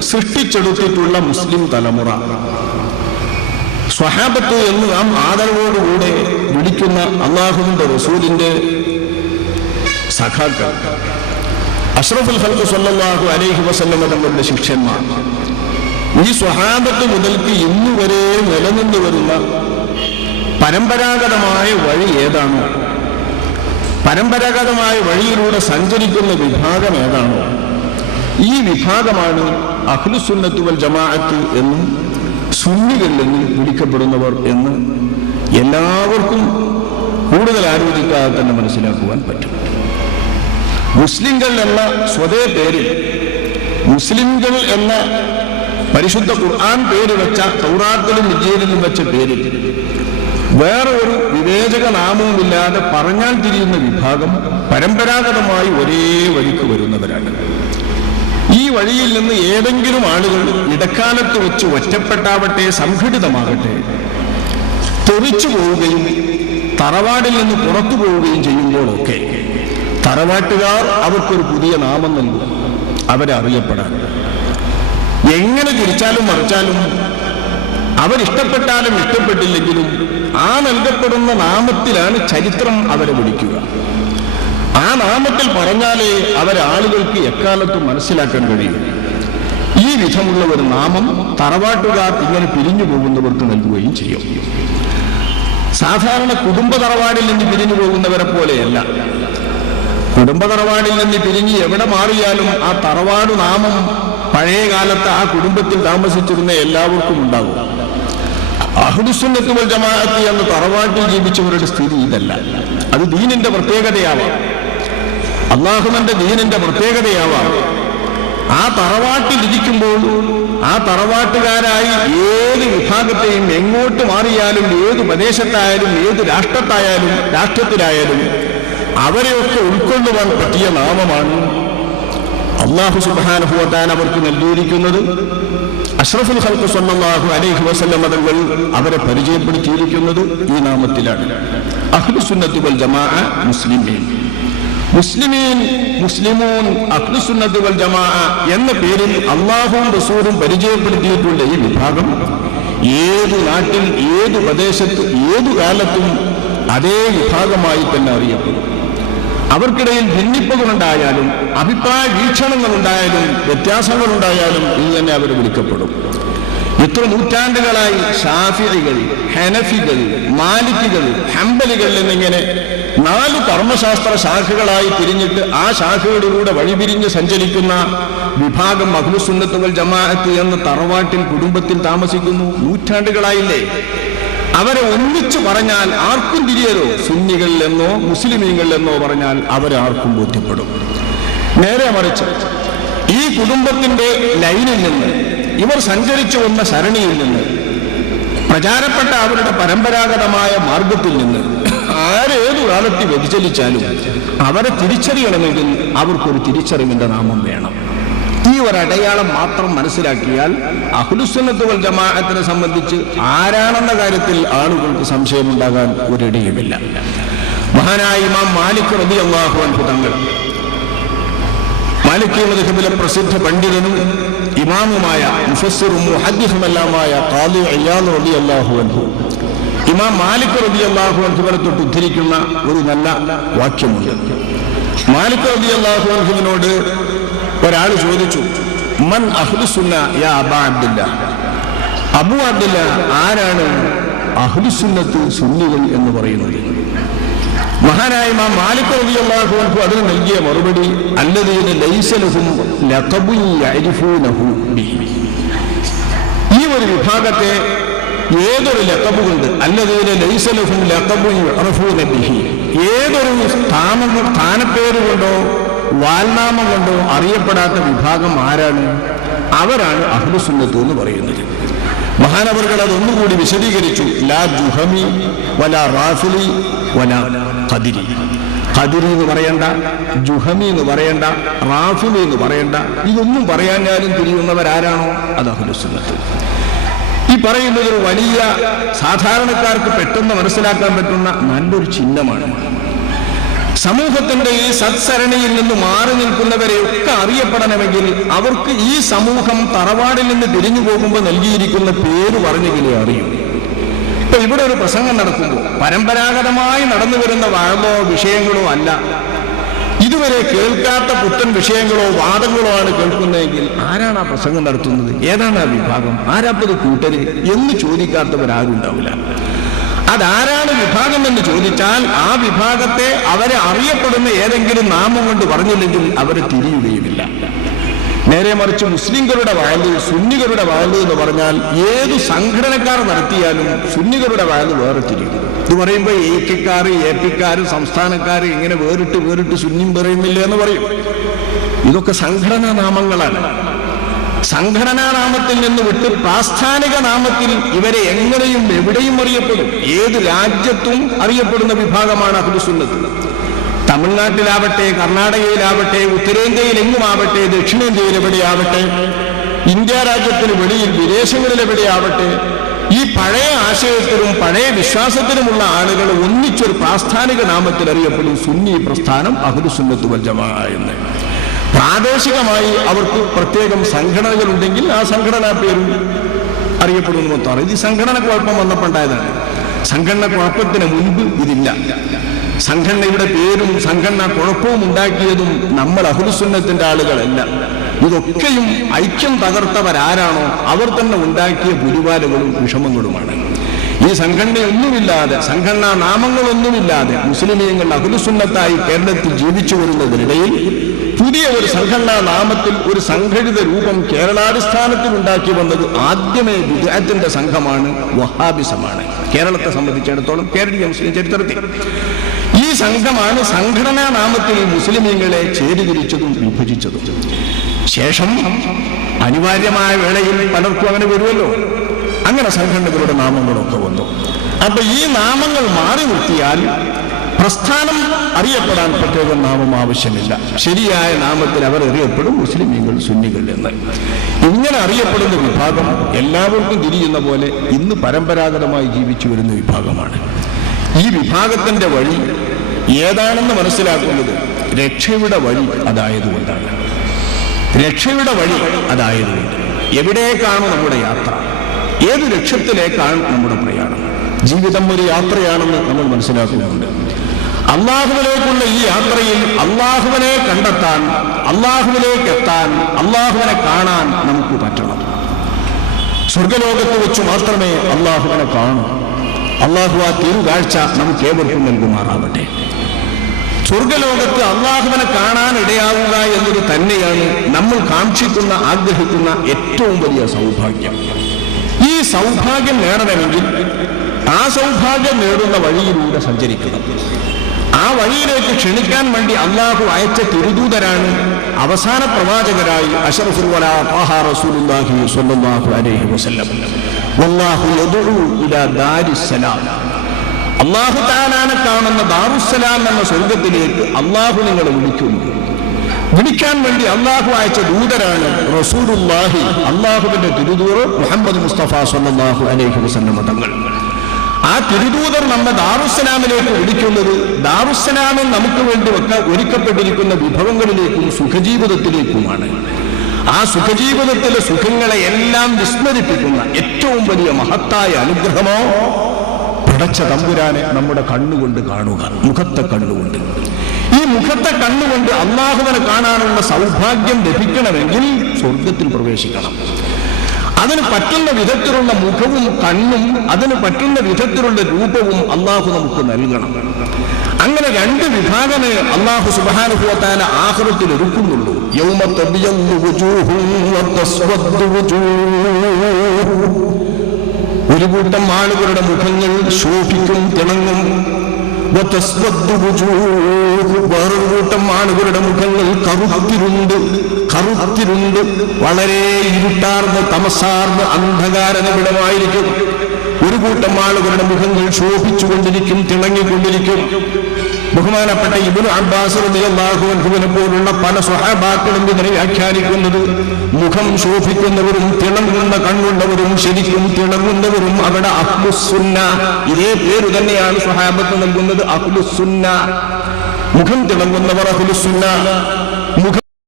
സൃഷ്ടിച്ചെടുത്തിട്ടുള്ള മുസ്ലിം തലമുറ. സ്വഹാബത്ത് എന്ന് നാം ആദരവോടുകൂടെ വിളിക്കുന്ന അള്ളാഹുവിന്റെ റസൂലിന്റെ സഖാക്കൾ. അഷ്റഫുൽ ഹൽക്ക് സല്ലല്ലാഹു അലൈഹി വസല്ലം തങ്ങളുടെ ശിഷ്യന്മാർ. ഈ സ്വഹാബത്ത് മുതൽക്ക് ഇന്നുവരെ നിലനിന്നു വരുന്ന പരമ്പരാഗതമായ വഴി ഏതാണോ? പരമ്പരാഗതമായ വഴിയിലൂടെ സഞ്ചരിക്കുന്ന വിഭാഗം ഏതാണോ? ഈ വിഭാഗമാണ് അഖ്ലുസുന്നത്ത് വൽ ജമാഅത്ത് എന്ന് സുന്നികൾ എന്ന് വിളിക്കപ്പെടുന്നവർ എന്ന് എല്ലാവർക്കും കൂടുതൽ ആലോചിക്കാതെ തന്നെ മനസ്സിലാക്കുവാൻ പറ്റും. മുസ്ലിങ്ങൾ എന്ന സ്വതേ പേരിൽ മുസ്ലിംകൾ എന്ന പരിശുദ്ധ ഖുർആൻ പേര് വെച്ച തൗറാത്തിലും വിജയനിലും വെച്ച പേരിൽ വേറെ ഒരു വിവേചക നാമവുമില്ലാതെ പറഞ്ഞാൽ തിരിയുന്ന വിഭാഗം പരമ്പരാഗതമായി ഒരേ വഴിക്ക് വരുന്നവരാണ്. ഈ വഴിയിൽ നിന്ന് ഏതെങ്കിലും ആളുകൾ ഇടക്കാലത്ത് വെച്ച് ഒറ്റപ്പെട്ടാവട്ടെ സംഘടിതമാകട്ടെ തെറിച്ചു പോവുകയും തറവാടിൽ നിന്ന് പുറത്തു പോവുകയും ചെയ്യുമ്പോഴൊക്കെ തറവാട്ടുകാർ അവർക്കൊരു പുതിയ നാമം നൽകും. അവരെ അറിയപ്പെടാൻ എങ്ങനെ തിരിച്ചാലും മറിച്ചാലും അവരിഷ്ടപ്പെട്ടാലും ഇഷ്ടപ്പെട്ടില്ലെങ്കിലും ആ നൽകപ്പെടുന്ന നാമത്തിലാണ് ചരിത്രം അവരെ വിളിക്കുക. ആ നാമത്തിൽ പറഞ്ഞാലേ അവരാളുകൾക്ക് എക്കാലത്തും മനസ്സിലാക്കാൻ കഴിയും. ഈ വിധമുള്ള ഒരു നാമം തറവാട്ടുകാർ ഇങ്ങനെ പിരിഞ്ഞു പോകുന്നവർക്ക് നൽകുകയും ചെയ്യും. സാധാരണ കുടുംബ തറവാടിൽ നിന്ന് പിരിഞ്ഞു പോകുന്നവരെ പോലെയല്ല. കുടുംബ തറവാടിൽ നിന്ന് പിരിഞ്ഞ് എവിടെ മാറിയാലും ആ തറവാട് നാമം പഴയ കാലത്ത് ആ കുടുംബത്തിൽ താമസിച്ചിരുന്ന എല്ലാവർക്കും ഉണ്ടാകും. അഹുദുസുന്നത്തുമൽ ജമാഅത്തി എന്ന് തറവാട്ടിൽ ജീവിച്ചവരുടെ സ്ഥിതി ഇതല്ല. അത് ദീനിന്റെ പ്രത്യേകതയാവാം. അള്ളാഹുമന്റെ ദീനിന്റെ പ്രത്യേകതയാവാം. ആ തറവാട്ടിൽ ഇരിക്കുമ്പോൾ ആ തറവാട്ടുകാരായി ഏത് വിഭാഗത്തെയും എങ്ങോട്ട് മാറിയാലും ഏത് പ്രദേശത്തായാലും ഏത് രാഷ്ട്രത്തായാലും രാഷ്ട്രത്തിലായാലും അവരെയൊക്കെ ഉൾക്കൊള്ളുവാൻ പറ്റിയ നാമമാണ് അള്ളാഹു സുബാനുഭവത്താൻ അവർക്ക് നൽകിയിരിക്കുന്നത്. അഷ്റഫുൽ ഹൽക്ക് സ്വന്തമാഹു അലൈഹി വസല്ലം മതങ്ങൾ അവരെ പരിചയപ്പെടുത്തിയിരിക്കുന്നത് ഈ നാമത്തിലാണ്. അഹ്ലുസുന്നത്ത് ജമാ മുസ്ലിമീൻ. മുസ്ലിമീൻ മുസ്ലിമൂൻ അഹ്ലുസുന്നത്ത് വൽ ജമാഅ എന്ന പേരിൽ അള്ളാഹുവും റസൂലും പരിചയപ്പെടുത്തിയിട്ടുള്ള ഈ വിഭാഗം ഏത് നാട്ടിൽ ഏത് പ്രദേശത്ത് ഏതു കാലത്തും അതേ വിഭാഗമായി തന്നെ അറിയപ്പെടും. അവർക്കിടയിൽ ഭിന്നിപ്പുകളുണ്ടായാലും അഭിപ്രായ വീക്ഷണങ്ങളുണ്ടായാലും വ്യത്യാസങ്ങളുണ്ടായാലും ഇത് തന്നെ അവർ വിളിക്കപ്പെടും. ഇത്ര നൂറ്റാണ്ടുകളായി ഷാഫികൾ ഹനഫികൾ മാലിക്കുകൾ ഹംബലികൾ എന്നിങ്ങനെ നാല് കർമ്മശാസ്ത്ര ശാഖകളായി തിരിഞ്ഞിട്ട് ആ ശാഖകളിലൂടെ വഴിപിരിഞ്ഞ് സഞ്ചരിക്കുന്ന വിഭാഗം മഹുസുന്നത്തുകൾ ജമാഅത്ത് എന്ന തറവാട്ടിൽ കുടുംബത്തിൽ താമസിക്കുന്നു. നൂറ്റാണ്ടുകളായില്ലേ? അവരെ ഒന്നിച്ചു പറഞ്ഞാൽ ആർക്കും തിരിയരോ സുന്നികളിലെന്നോ മുസ്ലിമീങ്ങളിലെന്നോ പറഞ്ഞാൽ അവരാർക്കും ബോധ്യപ്പെടും. നേരെ മറിച്ച് ഈ കുടുംബത്തിന്റെ ലൈനിൽ നിന്ന് ഇവർ സഞ്ചരിച്ചു വന്ന സരണിയിൽ നിന്ന് പ്രചാരപ്പെട്ട അവരുടെ പരമ്പരാഗതമായ മാർഗത്തിൽ നിന്ന് ആരേതു കാലത്ത് വ്യതിചലിച്ചാലും അവരെ തിരിച്ചറിയണമെങ്കിൽ അവർക്കൊരു തിരിച്ചറിവിന്റെ നാമം വേണം. ഈ ഒരു അടയാളം മാത്രം മനസ്സിലാക്കിയാൽ അഹുലുസന്നത്തുകൾ ജമാഅത്തിനെ സംബന്ധിച്ച് ആരാണെന്ന കാര്യത്തിൽ ആളുകൾക്ക് സംശയമുണ്ടാകാൻ ഒരിടയുമില്ല. മഹാനായ ഇമാം മാലിക് റബി അള്ളാഹു അത്ഭുതങ്ങൾ മാലിക് മധുഹബിലെ പ്രസിദ്ധ പണ്ഡിതനും ഇമാമുമായ മുഫസ്സിറും മുഹദ്ദിഫുമെല്ലാമായ കാലു അയ്യാദ് റബി അള്ളാഹു അൻഹു. ഇമാം മാലിക് റബി അള്ളാഹു അൻഹുവിനെ തൊട്ട് ഉദ്ധരിക്കുന്ന ഒരു നല്ല വാക്യമുണ്ട്. മാലിക് റബി അള്ളാഹു അൻഹുവിനോട് ഒരാൾ ചോദിച്ചു മൻ അഹ്ലുസുന്ന യാ അബാ അബ്ദില്ല? അബു അബ്ദില്ല ആരാണ് അഹ്ലുസുന്നത്ത് സുന്നികൾ എന്ന് പറയുന്നത്? മഹാനായ മാ മാലിക് അതിന് നൽകിയ മറുപടി ബിഹി ഈ ഒരു വിഭാഗത്തെ ഏതൊരു ലക്കബുകൊണ്ട് അല്ലതീന ലൈസലഹും ലക്കബും ഏതൊരു സ്ഥാനം സ്ഥാനപ്പേര് കൊണ്ടോ വാൽനാമം കൊണ്ടോ അറിയപ്പെടാത്ത വിഭാഗം ആരാണ്? അവരാണ് അഹ്ലുസുന്നത്ത് എന്ന് പറയുന്നത്. മഹാനവർകൾ അതൊന്നുകൂടി വിശദീകരിച്ചു. ലാ ജുഹമി വല റാഫിലി വല ഖദിരി. ഖദിരി എന്ന് പറയണ്ട ജുഹമി എന്ന് പറയണ്ട റാഫിലി എന്ന് പറയണ്ട ഇതൊന്നും പറയാൻ ഞാനും തിരിയുന്നവരാരാണോ? അത് അഹുലുസുന്നത്ത് ഈ പറയുന്നത് ഒരു വലിയ സാധാരണക്കാർക്ക് പെട്ടെന്ന് മനസ്സിലാക്കാൻ പറ്റുന്ന നല്ലൊരു ചിഹ്നമാണ്. സമൂഹത്തിന്റെ ഈ സത്സരണിയിൽ നിന്ന് മാറി നിൽക്കുന്നവരെയൊക്കെ അറിയപ്പെടണമെങ്കിൽ അവർക്ക് ഈ സമൂഹം തറവാടിൽ നിന്ന് തിരിഞ്ഞു പോകുമ്പോൾ നൽകിയിരിക്കുന്ന പേര് പറഞ്ഞെങ്കിലേ അറിയൂ. ഇപ്പൊ ഇവിടെ ഒരു പ്രസംഗം നടത്തുമ്പോൾ പരമ്പരാഗതമായി നടന്നു വരുന്ന വാഴമോ വിഷയങ്ങളോ അല്ല. ഇതുവരെ കേൾക്കാത്ത പുത്തൻ വിഷയങ്ങളോ വാദങ്ങളോ ആണ് കേൾക്കുന്നതെങ്കിൽ ആരാണ് ആ പ്രസംഗം നടത്തുന്നത്? ഏതാണ് ആ വിഭാഗം? ആരാപ്പത് കൂട്ടര്? എന്ന് ചോദിക്കാത്തവരാരും ഉണ്ടാവില്ല. അതാരാണ് വിഭാഗം എന്ന് ചോദിച്ചാൽ ആ വിഭാഗത്തെ അവരെ അറിയപ്പെടുന്ന ഏതെങ്കിലും നാമം കൊണ്ട് പറഞ്ഞില്ലെങ്കിൽ അവരെ തിരിയുകയുമില്ല. നേരെ മറിച്ച് മുസ്ലിംകളുടെ വാൽ സുന്നികളുടെ വാൽ എന്ന് പറഞ്ഞാൽ ഏത് സംഘടനക്കാർ നടത്തിയാലും സുന്നികളുടെ വാൽ വേറെ തിരിയും. ഇത് പറയുമ്പോൾ എ കെക്കാർ എ പിക്കാർ സംസ്ഥാനക്കാർ ഇങ്ങനെ വേറിട്ട് വേറിട്ട് സുന്നിയും പറയുന്നില്ല എന്ന് പറയും. ഇതൊക്കെ സംഘടനാ നാമങ്ങളാണ്. സംഘടനാ നാമത്തിൽ നിന്ന് വിട്ട് പ്രാസ്ഥാനിക നാമത്തിൽ ഇവരെ എങ്ങനെയും എവിടെയും അറിയപ്പെടും. ഏത് രാജ്യത്തും അറിയപ്പെടുന്ന വിഭാഗമാണ് അഹ്ലുസുന്നത്ത്. തമിഴ്നാട്ടിലാവട്ടെ കർണാടകയിലാവട്ടെ ഉത്തരേന്ത്യയിൽ എങ്ങുമാവട്ടെ ദക്ഷിണേന്ത്യയിൽ എവിടെയാവട്ടെ ഇന്ത്യ രാജ്യത്തിന് വെളിയിൽ വിദേശങ്ങളിൽ എവിടെയാവട്ടെ ഈ പഴയ ആശയത്തിലും പഴയ വിശ്വാസത്തിലുമുള്ള ആളുകൾ ഒന്നിച്ചൊരു പ്രാസ്ഥാനിക നാമത്തിൽ അറിയപ്പെടും. സുന്നി പ്രസ്ഥാനം അഹുലുസുന്നത്ത് വജമാ എന്ന്. പ്രാദേശികമായി അവർക്ക് പ്രത്യേകം സംഘടനകളുണ്ടെങ്കിൽ ആ സംഘടനാ പേരും അറിയപ്പെടുന്നു മൊത്തമാണ് ഇത് സംഘടന കുഴപ്പം വന്നപ്പോണ്ടായതാണ് സംഘടന കുഴപ്പത്തിന് മുൻപ് ഇതില്ല. സംഘടനയുടെ പേരും സംഘടന കുഴപ്പവും ഉണ്ടാക്കിയതും നമ്മൾ അഹുലുസുന്നത്തിന്റെ ആളുകളല്ല. ഇതൊക്കെയും ഐക്യം തകർത്തവരാരാണോ അവർ തന്നെ ഉണ്ടാക്കിയ പുലിവാലുകളും വിഷമങ്ങളുമാണ്. ഈ സംഘടനയൊന്നുമില്ലാതെ സംഘടനാ നാമങ്ങളൊന്നുമില്ലാതെ മുസ്ലിമീങ്ങൾ അഹുലുസുന്നത്തായി കേരളത്തിൽ ജീവിച്ചു വരുന്നതിനിടയിൽ പുതിയ ഒരു സംഘടനാ നാമത്തിൽ ഒരു സംഘടിത രൂപം കേരളാടിസ്ഥാനത്തിൽ ഉണ്ടാക്കി വന്നത് ആദ്യമേ ഗുജറാത്തിന്റെ സംഘമാണ് വഹാബിസമാണ്. കേരളത്തെ സംബന്ധിച്ചിടത്തോളം കേരളീയ മുസ്ലിം ചരിത്രത്തിൽ. ഈ സംഘമാണ് സംഘടനാ നാമത്തിൽ മുസ്ലിമീങ്ങളെ ചേരിതിരിച്ചതും വിഭജിച്ചതും. ശേഷം അനിവാര്യമായ വേളയിൽ പലർക്കും അങ്ങനെ വരുമല്ലോ. അങ്ങനെ സംഘടനകളുടെ നാമങ്ങളൊക്കെ വന്നു. അപ്പൊ ഈ നാമങ്ങൾ മാറി നിർത്തിയാൽ പ്രസ്ഥാനം അറിയപ്പെടാൻ പ്രത്യേക നാമം ആവശ്യമില്ല. ശരിയായ നാമത്തിൽ അവർ അറിയപ്പെടും മുസ്ലിമീങ്ങൾ സുന്നികൾ എന്ന്. ഇങ്ങനെ അറിയപ്പെടുന്ന വിഭാഗം എല്ലാവർക്കും തിരിയുന്ന പോലെ ഇന്ന് പരമ്പരാഗതമായി ജീവിച്ചു വരുന്ന വിഭാഗമാണ്. ഈ വിഭാഗത്തിന്റെ വഴി ഏതാണെന്ന് മനസ്സിലാക്കുന്നത് രക്ഷയുടെ വഴി അതായതുകൊണ്ടാണ്. രക്ഷയുടെ വഴി അതായതുകൊണ്ട്. എവിടേക്കാണ് നമ്മുടെ യാത്ര? ഏത് ലക്ഷ്യത്തിലേക്കാണ് നമ്മുടെ പ്രയാണം? ജീവിതം ഒരു യാത്രയാണെന്ന് നമ്മൾ മനസ്സിലാക്കുന്നുണ്ട്. അള്ളാഹുവിലേക്കുള്ള ഈ യാത്രയിൽ അള്ളാഹുവിനെ കണ്ടെത്താൻ അള്ളാഹുവിലേക്ക് എത്താൻ അള്ളാഹുവിനെ കാണാൻ നമുക്ക് പറ്റണം. സ്വർഗലോകത്ത് വെച്ച് മാത്രമേ അള്ളാഹുവിനെ കാണൂ. അള്ളാഹു ആ തിരുകാഴ്ച നമുക്ക് ഏവർക്കും നൽകുമാറാവട്ടെ. സ്വർഗലോകത്ത് അള്ളാഹുവിനെ കാണാൻ ഇടയാവുക എന്നത് തന്നെയാണ് നമ്മൾ കാക്ഷിക്കുന്ന ആഗ്രഹിക്കുന്ന ഏറ്റവും വലിയ സൗഭാഗ്യം. ഈ സൗഭാഗ്യം നേടണമെങ്കിൽ ആ സൗഭാഗ്യം നേടുന്ന വഴിയിലൂടെ സഞ്ചരിക്കണം. ആ വഴിയിലേക്ക് ക്ഷണിക്കാൻ വേണ്ടി അള്ളാഹു അയച്ച തിരുദൂതരാണ് അവസാന പ്രവാചകരായി അള്ളാഹു താനാണ് കാണുന്ന ദാറുസലാം എന്ന സ്വർഗത്തിലേക്ക് അള്ളാഹു നിങ്ങളെ വിളിക്കുന്നു. വിളിക്കാൻ വേണ്ടി അള്ളാഹു അയച്ച ദൂതരാണ് റസൂലുല്ലാഹി അള്ളാഹുവിന്റെ തിരുദൂർ മുഹമ്മദ് മുസ്തഫ സല്ലല്ലാഹു അലൈഹി വസല്ലം തങ്ങൾ. ആ തിരുദൂതർ നമ്മെ ദാറുസലാമിലേക്ക് വിളിക്കുന്നത് ദാറുസലാമിൽ നമുക്ക് വേണ്ടി ഒരുക്കപ്പെട്ടിരിക്കുന്ന വിഭവങ്ങളിലേക്കും സുഖജീവിതത്തിലേക്കുമാണ്. ആ സുഖജീവിതത്തിലെ സുഖങ്ങളെ എല്ലാം വിസ്മരിപ്പിക്കുന്ന ഏറ്റവും വലിയ മഹത്തായ അനുഗ്രഹമോ? പടച്ച തമ്പുരാനെ നമ്മുടെ കണ്ണുകൊണ്ട് കാണുക മുഖത്തെ കണ്ണുകൊണ്ട്. ഈ മുഖത്തെ കണ്ണുകൊണ്ട് അള്ളാഹുവിനെ കാണാനുള്ള സൗഭാഗ്യം ലഭിക്കണമെങ്കിൽ സ്വർഗത്തിൽ പ്രവേശിക്കണം. അതിന് പറ്റുന്ന വിധത്തിലുള്ള മുഖവും കണ്ണും അതിന് പറ്റുന്ന വിധത്തിലുള്ള രൂപവും അള്ളാഹു നമുക്ക് നൽകണം അങ്ങനെ രണ്ട് വിഭാഗമേ അള്ളാഹു സുബാനുഭവത്താന ആഹൃത്തിൽ ഒരുക്കുന്നുള്ളൂ. ഒരു കൂട്ടം ആളുകളുടെ മുഖങ്ങൾ ശോഭിക്കും തിളങ്ങും. വേറൊരു കൂട്ടം ആളുകളുടെ മുഖങ്ങൾ കറുത്തിരുണ്ട് കറുത്തിരുണ്ട്. വളരെ ഇരുട്ടാർന്ന് തമസാർന്ന് അന്ധകാര നിബിഡമായിരിക്കും ഒരു കൂട്ടം ആളുകളുടെ മുഖങ്ങൾ ശോഭിച്ചുകൊണ്ടിരിക്കും തിളങ്ങിക്കൊണ്ടിരിക്കും ബഹുമാനപ്പെട്ട ഇബിനു അബ്ബാസ് പോലുള്ള പല സ്വഹാബാക്കളും ഇതിനെ വ്യാഖ്യാനിക്കുന്നത്. മുഖം ശോഭിക്കുന്നവരും തിളങ്ങുന്ന കണ്ണുള്ളവരും ശരിക്കും തിളങ്ങുന്നവരും അവിടെ അഹ്ലുസുന്ന ഇതേ പേര് തന്നെയാണ് സ്വഹാബത്ത് നൽകുന്നത് അഹ്ലുസുന്ന മുഖം തിളങ്ങുന്നവർ അഹ്ലുസുന്ന മുഖം